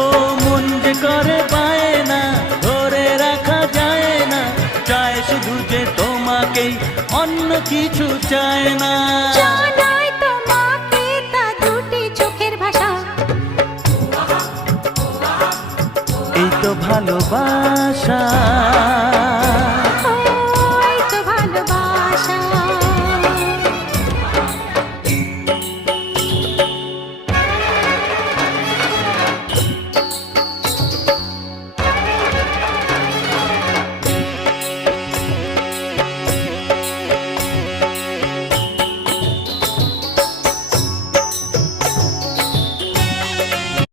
ও মন যে করে পায় না, ধরে রাখা যায় না, চায় শুধু যে তোমাকেই, অন্য কিছু চায় না। জানাই তোমাকে তা দুটি চোখের ভাষা, এই তো ভালোবাসা।